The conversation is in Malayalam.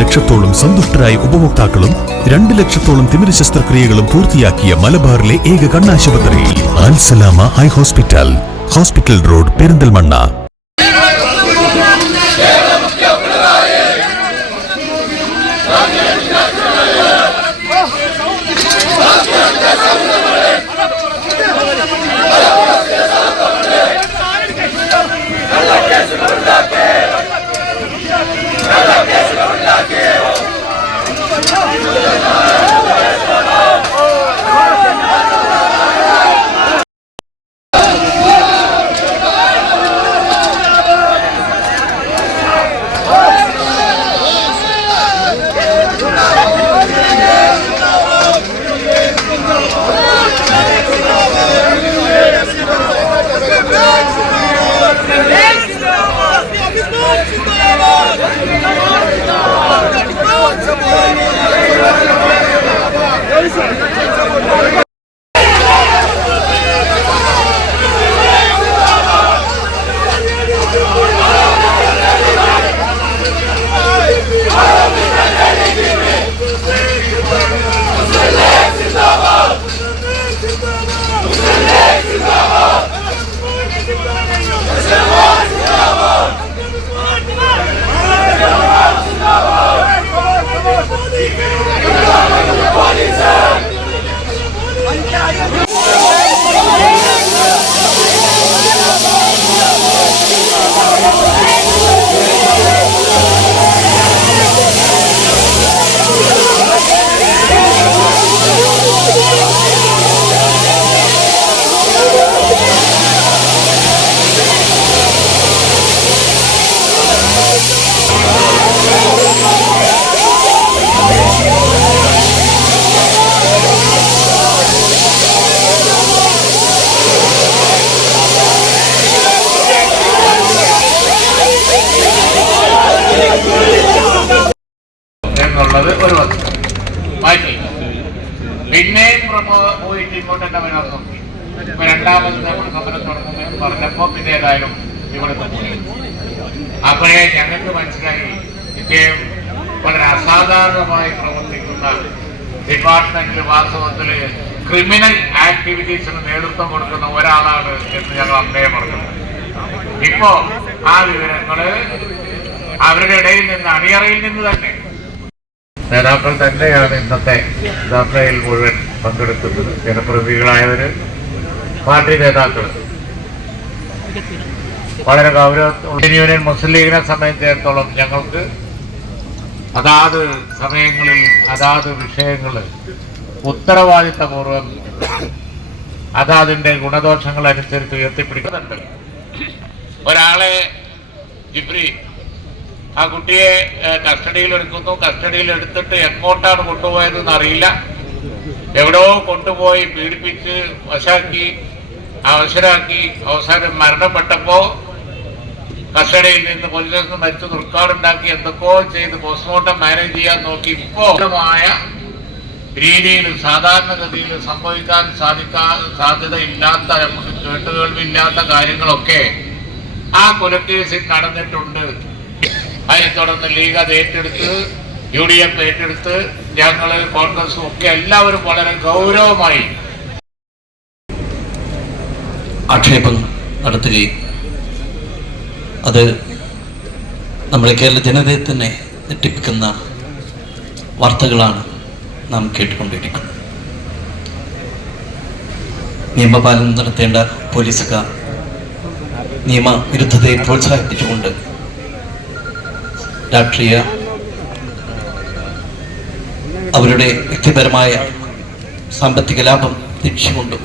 ലക്ഷത്തോളം സന്തുഷ്ടരായ ഉപഭോക്താക്കളും 2 ലക്ഷത്തോളം തിമിര ശസ്ത്രക്രിയകളും പൂർത്തിയാക്കിയ മലബാറിലെ ഏക കണ്ണാശുപത്രി Al Salama high hospital, hospital road, Perinthalmanna. പിന്നെയും പോയിട്ട് ഇങ്ങോട്ട് തന്നെ വരാൻ നോക്കി. ഇപ്പൊ രണ്ടാമത് നമ്മൾ സമരം തുടങ്ങുമെന്ന് പറഞ്ഞപ്പോ പിന്നെ ഏതായാലും ഇവിടുന്ന് പോയി. അപ്പോഴേ ഞങ്ങൾക്ക് മനസ്സിലായി ഇദ്ദേഹം വളരെ അസാധാരണമായി പ്രവർത്തിക്കുന്ന ഡിപ്പാർട്ട്മെന്റിൽ വാസ്തവത്തില് ക്രിമിനൽ ആക്ടിവിറ്റീസിന് നേതൃത്വം കൊടുക്കുന്ന ഒരാളാണ് എന്ന് ഞങ്ങൾ അന്നേ പറഞ്ഞത്. ഇപ്പോ ആ വിവരങ്ങള് അവരുടെ ഇടയിൽ നിന്ന്, അണിയറയിൽ നിന്ന് തന്നെ നേതാക്കൾ തന്നെയാണ് ഇന്നത്തെ യാത്രയിൽ മുഴുവൻ പങ്കെടുക്കുന്നത്. ജനപ്രതിനിധികളായവര്, പാർട്ടി നേതാക്കൾ വളരെ ഗൗരവത്തോടെ യൂണിയൻ മുസ്ലിം ലീഗിനെ സംബന്ധിച്ചിടത്തോളം ഞങ്ങൾക്ക് അതാത് സമയങ്ങളിൽ അതാത് വിഷയങ്ങൾ ഉത്തരവാദിത്തപൂർവം അതാതിൻ്റെ ഗുണദോഷങ്ങൾ അനുസരിച്ച് ഉയർത്തിപ്പിടിക്കുന്നുണ്ട്. ഒരാളെ ജിബ്രി ആ കുട്ടിയെ കസ്റ്റഡിയിൽ എടുക്കുന്നു. കസ്റ്റഡിയിൽ എടുത്തിട്ട് എങ്ങോട്ടാണ് കൊണ്ടുപോയതെന്ന് അറിയില്ല. എവിടോ കൊണ്ടുപോയി പീഡിപ്പിച്ച് അവശരാക്കി അവസാനം മരണപ്പെട്ടപ്പോ കസ്റ്റഡിയിൽ നിന്ന് പോലീസിൽ നിന്ന് മരിച്ചു നിർക്കാടുണ്ടാക്കി എന്തൊക്കെയോ ചെയ്ത് പോസ്റ്റ്മോർട്ടം മാനേജ് ചെയ്യാൻ നോക്കി. ഇപ്പോമായ രീതിയിൽ സാധാരണഗതിയിൽ സംഭവിക്കാൻ സാധ്യതയില്ലാത്ത, കേട്ടുകേൾവില്ലാത്ത കാര്യങ്ങളൊക്കെ ആ കൊലക്കേസിൽ നടന്നിട്ടുണ്ട്. അതിനെ തുടർന്ന് ലീഗ് അത് ഏറ്റെടുത്ത്, UDF ഏറ്റെടുത്ത്, ഞങ്ങൾ കോൺഗ്രസും ഒക്കെ എല്ലാവരും വളരെ ഗൗരവമായി ആക്ഷേപം നടത്തുകയും അത് നമ്മുടെ കേരള ജനതയെ തന്നെ ഞെട്ടിപ്പിക്കുന്ന വാർത്തകളാണ് നാം കേട്ടുകൊണ്ടിരിക്കുന്നത്. നിയമപാലനം നടത്തേണ്ട പോലീസുകാർ നിയമവിരുദ്ധതയെ പ്രോത്സാഹിപ്പിച്ചുകൊണ്ട് രാഷ്ട്രീയ അവരുടെ വ്യക്തിപരമായ സാമ്പത്തിക ലാഭം ലക്ഷ്യമുണ്ട്